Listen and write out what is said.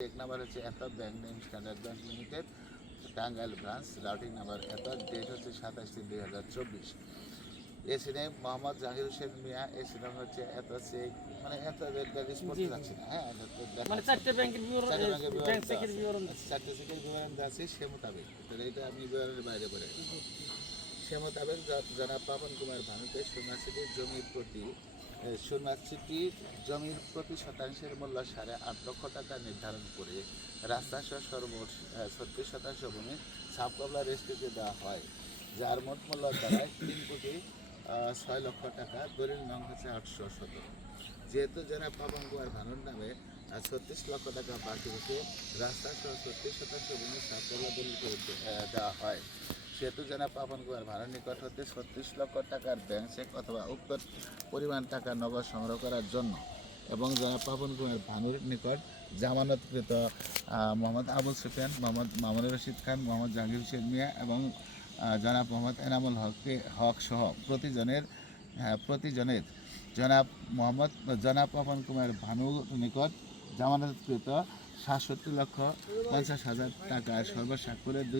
এক নাম্বার হচ্ছে এত bank name Standard Bank Limited Tangail branch routing number এত ডেট হচ্ছে সাতাশ তিন দুই হাজার চব্বিশ। AC name Mohammad Jahir Hossain Mia AC নাম হচ্ছে এত চেক মানে এত রেট যাচ্ছি না হ্যাঁ মানে চারটে ব্যাংকের বিবরণ ব্যাংক চেকের বিবরণ চারটে চেকের বিবরণ আছে সে মোতাবেক। তো এটা আমি বিবরণের বাইরে পড়ে। সে মোতাবেক জনাব পাবন কুমার ভানুকে সোনা সিটির জমির প্রতি সিটির জমির প্রতি শতাংশের মূল্য সাড়ে আট লক্ষ টাকা নির্ধারণ করে রাস্তা সহ সর্বমোট ছত্রিশ শতাংশ ভূমি সাবকবলা রেস্ট্রিকে দেওয়া হয়, যার মোট মূল্য দাঁড়ায় তিন কোটি ছয় লক্ষ টাকা। দলিল নং হচ্ছে আটশো সতেরো। যেহেতু জনাব পাবন কুমার ভানুর নামে ছত্রিশ লক্ষ টাকা বাকি রাস্তা সহ ছত্রিশ শতাংশ ভূমি সাবকবলা দলিল করে দেওয়া হয়। সেহেতু জনাব পাবন কুমার ভানুর নিকট হতে ছত্রিশ লক্ষ টাকার ব্যাংক চেক অথবা উক্ত পরিমাণ টাকা নগদ সংগ্রহ করার জন্য এবং জনাব পাবন কুমার ভানুর নিকট জামানতকৃত মোহাম্মদ আবুল সুফিয়ান, মোহাম্মদ মামুনুর রশিদ খান, মোহাম্মদ জাহাঙ্গীর হোসেন মিয়া এবং জনাব মোহাম্মদ এনামুল হককে, হক সহ প্রতিজনের প্রতিজনের জনাব মোহাম্মদ, জনাব পাবন কুমার ভানুর নিকট জামানতকৃত সাতষট্টি লক্ষ পঞ্চাশ হাজার টাকা সর্বস্বাক্ষরে দুই